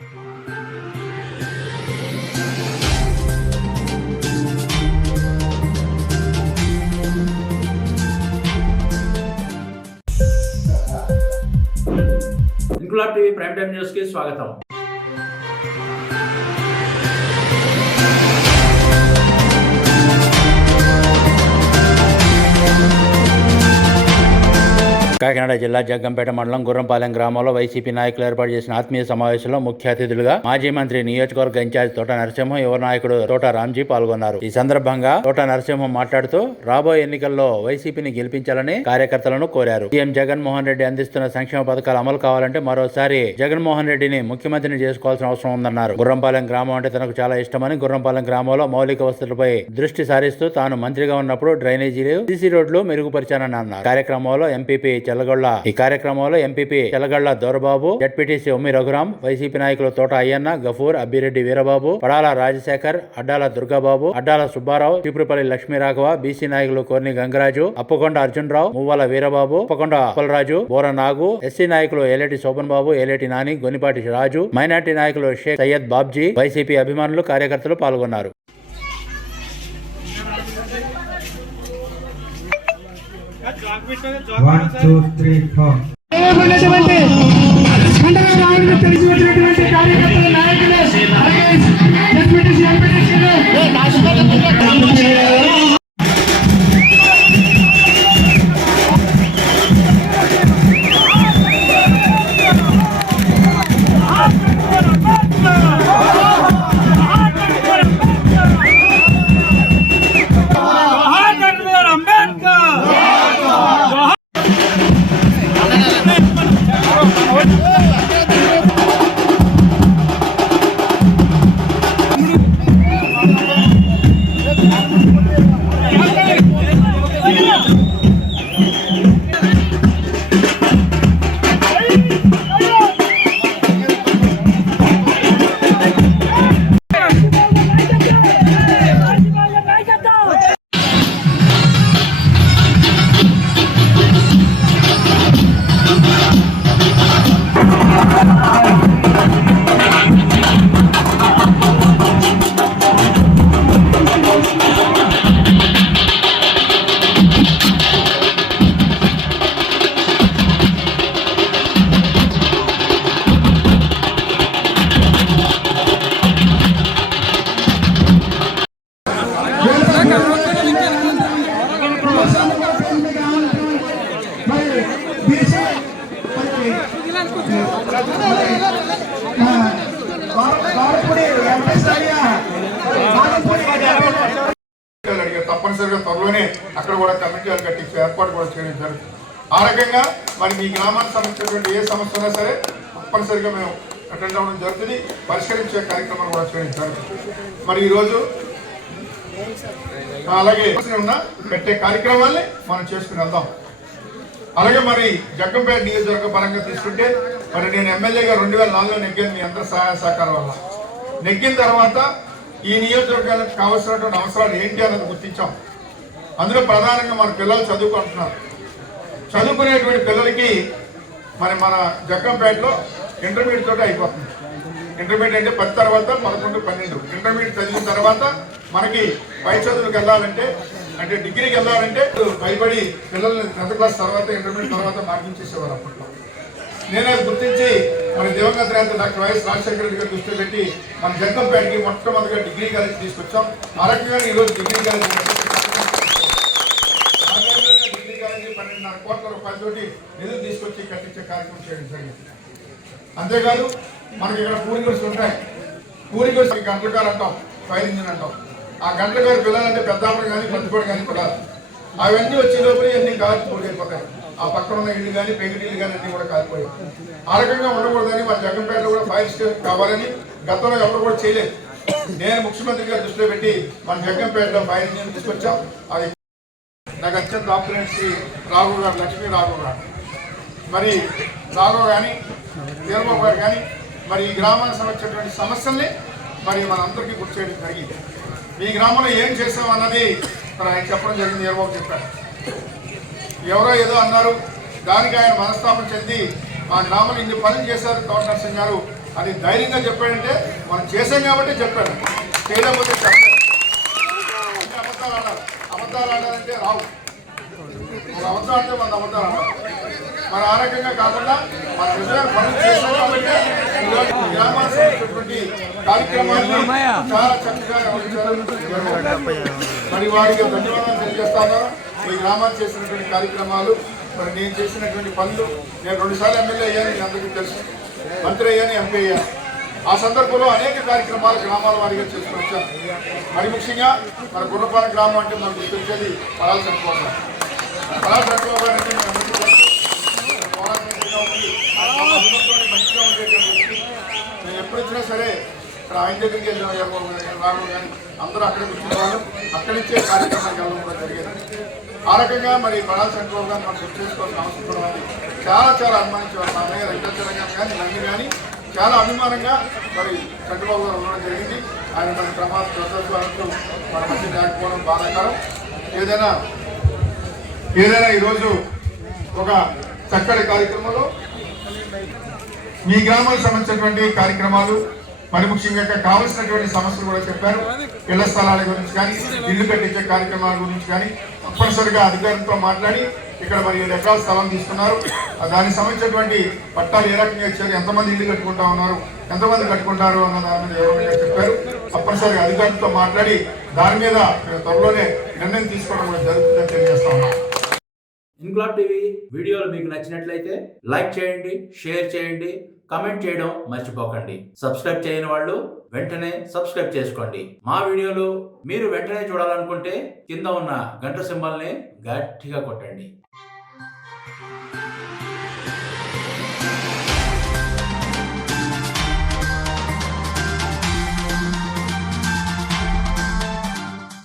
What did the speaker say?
Inquilab TV prime time news కి స్వాగతం. కాకినాడ జిల్లా జగ్గంపేట మండలం గుర్రంపాలెం గ్రామంలో వైసీపీ నాయకులు ఏర్పాటు చేసిన ఆత్మీయ సమావేశంలో ముఖ్య అతిథులుగా మాజీ మంత్రి నియోజకవర్గ ఇన్ఛార్జ్ తోట నరసింహం, యువ నాయకుడు తోట రామ్జీ పాల్గొన్నారు. ఈ సందర్భంగా తోట నరసింహం మాట్లాడుతూ రాబోయే ఎన్నికల్లో వైసీపీని గెలిపించాలని కార్యకర్తలను కోరారు. సీఎం జగన్మోహన్ రెడ్డి అందిస్తున్న సంక్షేమ పథకాలు అమలు కావాలంటే మరోసారి జగన్మోహన్ రెడ్డిని ముఖ్యమంత్రిని చేసుకోవాల్సిన అవసరం ఉందన్నారు. గుర్రంపాలెం గ్రామం అంటే తనకు చాలా ఇష్టమని, గుర్రంపాలెం గ్రామంలో మౌలిక వసతులపై దృష్టి సారిస్తూ తాను మంత్రిగా ఉన్నప్పుడు డ్రైనేజీలు, సీసీ రోడ్లు మెరుగుపరిచానని అన్నారు. ఈ కార్యక్రమంలో ఎంపీపీ చెలగళ్ల దొరబాబు, జడ్పీటీసీ ఉమ్మి రఘురాం, వైసీపీ నాయకులు తోట అయ్యన్న, గఫూర్, అబ్బిరెడ్డి వీరబాబు, పడాల రాజశేఖర్, అడ్డాల దుర్గాబాబు, అడ్డాల సుబ్బారావు, చీపురుపల్లి లక్ష్మీరాఘవ, బీసీ నాయకులు కోర్ని గంగరాజు, అప్పకొండ అర్జునరావు, మువ్వల వీరబాబు, అప్పకొండ అప్పలరాజు, బోర నాగు, ఎస్సీ నాయకులు ఏలేటి శోభన్ బాబు, ఏలేటి నాని, గొనిపాటి రాజు, మైనార్టీ నాయకులు షేక్ సయ్యద్ బాబ్జీ, వైసీపీ అభిమానులు, కార్యకర్తలు పాల్గొన్నారు. తప్పనిసరిగా త్వరలోనే అక్కడ కూడా కమిటీలు కట్టించే ఏర్పాటు కూడా చేయడం జరుగుతుంది. ఆ రకంగా మరి మీ గ్రామానికి సంబంధించినటువంటి ఏ సమస్య ఉన్నా సరే తప్పనిసరిగా మేము అటెండ్ అవ్వడం జరుగుతుంది, పరిష్కరించే కార్యక్రమాలు కూడా చేయడం జరుగుతుంది. మరి ఈరోజు అలాగే ఉన్న పెట్టే కార్యక్రమాల్ని మనం చేసుకుని వెళ్దాం. అలాగే మరి జగ్గంపేట నియోజకవర్గ పరంగా తీసుకుంటే మరి నేను ఎమ్మెల్యేగా 2004లో నెగ్గాను మీ అందరి సహాయ సహకారం వల్ల. నెగ్గిన తర్వాత ఈ నియోజకవర్గాలకు కావాల్సినటువంటి అవసరాలు ఏంటి అన్నది గుర్తించాం. అందులో ప్రధానంగా మన పిల్లలు చదువుకుంటున్నారు. చదువుకునేటువంటి పిల్లలకి మరి మన జగ్గంపేటలో ఇంటర్మీడియట్ తోటి అయిపోతుంది. ఇంటర్మీడియట్ అంటే 10 తర్వాత 11, 12 ఇంటర్మీడియట్ చదివిన తర్వాత మనకి పై చదువులకు వెళ్ళాలంటే అంటే డిగ్రీకి వెళ్ళాలంటే భయపడి పిల్లల్ని 10th క్లాస్ తర్వాత ఇంటర్మీడియట్ తర్వాత మార్పించేసేవారు. అప్పట్లో నేనే గుర్తించి మన దివంగత నేత డాక్టర్ వైఎస్ రాజశేఖర రెడ్డి గారు దృష్టి పెట్టి మన జగ్గంపేటకి మొట్టమొదటిగా డిగ్రీ కాలేజ్ తీసుకొచ్చాం. ఆ రకంగా ఈరోజు డిగ్రీ కాలేజ్ 12.5 కోట్ల రూపాయలతోటి నిధులు తీసుకొచ్చి కట్టించే కార్యక్రమం చేయడం జరిగింది. అంతేకాదు మనకి ఇక్కడ పూరిగొలుసు ఉంటాయి. పూరిగొలుసు గంటల గారు అంటాం, ఫైర్ ఇంజిన్ అంటాం. ఆ గంటల గారు పిల్లలంటే పెద్దాపడ కానీ పెద్దపడ కానీ పిల్లలు అవన్నీ వచ్చే లోపల అన్ని కాల్చి పోయిపోతాయి. ఆ పక్కన ఉన్న ఇల్లు కానీ పెగిడిల్లు కానీ అన్ని కూడా కాలిపోయాయి. ఆ రకంగా ఉండకూడదని మన జగ్గంపేటలో కూడా ఫైర్ స్టేషన్ కావాలని గతంలో ఎవరు కూడా చేయలేదు. నేను ముఖ్యమంత్రి గారు దృష్టిలో పెట్టి మన జగ్గంపేటలో ఫైర్ ఇంజిన్ తీసుకొచ్చాం. అది నాకు అత్యంత ఆప్షన్స్ రాఘవ్ గారు, లక్ష్మీ రాఘవ్ గారు, మరి రాఘవ్ కానీ వీరబాబు గారు కానీ మరి ఈ గ్రామానికి సంబంధించినటువంటి సమస్యల్ని మరి మనందరికీ గుర్తు చేయడం జరిగింది. మీ గ్రామంలో ఏం చేసామన్నది మరి ఆయన చెప్పడం జరిగింది. వీరబాబు చెప్పారు. ఎవరో ఏదో అన్నారు, దానికి ఆయన మనస్తాపం చెంది మా గ్రామంలో ఇన్ని పనులు చేశారు తోట నరసింహ గారు, అది ధైర్యంగా చెప్పాడంటే మనం చేసాం కాబట్టి చెప్పాడు, చేయలేకపోతే చెప్పాడు. అంటే అబద్ధాలు ఆడాలి, అబద్ధాలు ఆడాలంటే రావు. ఒక అబద్ధం అంటే మన అబద్ధాలు ఆడాలి. మరి ఆ రకంగా కాకుండా మన నిజంగా పనులు చేస్తాం కాబట్టి ఈరోజు గ్రామానికి సంబంధించినటువంటి కార్యక్రమాన్ని చాలా చక్కగా నిర్వహించారు. మరి వారికి ధన్యవాదాలు తెలియజేస్తా ఉన్నాను. ఈ గ్రామాలు చేసినటువంటి కార్యక్రమాలు, మరి నేను చేసినటువంటి పనులు, నేను 2 సార్లు ఎమ్మెల్యే అయ్యాను, మీ అందరికీ తెలుసు, మంత్రి అయ్యాను, ఎంపీ అయ్యాను. ఆ సందర్భంలో అనేక కార్యక్రమాలు గ్రామాల వారీగా చేసుకుని వచ్చాను. మరి ముఖ్యంగా మన గుర్రపాలెం గ్రామం అంటే మనకు గుర్తొచ్చేది పలాల చంద్రబాబు గారు. పలాల చంద్రబాబు గారు అంటే మీ అందరికీ తెలుసు, పోరాటంగా ఉంది, మంచిగా ఉండేటువంటి వ్యక్తి. నేను ఎప్పుడు వచ్చినా సరే ఇక్కడ ఆయన దగ్గరికి రావడం కానీ అందరూ అక్కడే కూర్చునేవాళ్ళు, అక్కడి నుంచే కార్యక్రమానికి వెళ్ళడం కూడా జరిగేది. ఆ రకంగా మరి పడాల చంద్రబాబు గారు మనం గుర్తు చేసుకోవాల్సిన అవసరం కూడా ఉంది. చాలా చాలా అభిమానించేవారు. మా అన్నయ్య వెంకటేశ్వర కానీ నన్ను కానీ చాలా అభిమానంగా మరి చంద్రబాబు గారు ఉండడం జరిగింది. ఆయన మన ప్రమాదాలు మన మధ్య లేకపోవడం బాధాకరం. ఏదైనా ఈరోజు ఒక చక్కటి కార్యక్రమంలో మీ గ్రామాలకు సంబంధించినటువంటి కార్యక్రమాలు, మరి ముఖ్యంగా కావాల్సినటువంటి సమస్యలు కూడా చెప్పారు. ఇళ్ల స్థలాల గురించి కానీ, ఇల్లు కట్టించే కార్యక్రమాల గురించి కానీ తప్పనిసరిగా అధికారులతో మాట్లాడి ఇక్కడ మరి 7 ఎకరాల స్థలం తీసుకున్నారు, దానికి సంబంధించినటువంటి పట్టాలు ఏ రకంగా ఇచ్చారు, ఎంతమంది ఇల్లు కట్టుకుంటా ఉన్నారు, ఎంతమంది కట్టుకుంటారు అన్న దాని మీద ఎవరైనా చెప్పారు. తప్పనిసరిగా అధికారులతో మాట్లాడి దాని మీద త్వరలోనే నిర్ణయం తీసుకోవడం కూడా జరుగుతుందని తెలియజేస్తా ఉన్నాం. ఇన్క్లాబ్ టీవీ వీడియోలు మీకు నచ్చినట్లయితే లైక్ చేయండి, షేర్ చేయండి, కమెంట్ చేయడం మర్చిపోకండి. సబ్స్క్రైబ్ చేయని వాళ్ళు వెంటనే సబ్స్క్రైబ్ చేసుకోండి. మా వీడియోలు మీరు వెంటనే చూడాలనుకుంటే కింద ఉన్న గంట సింబల్ని గట్టిగా కొట్టండి.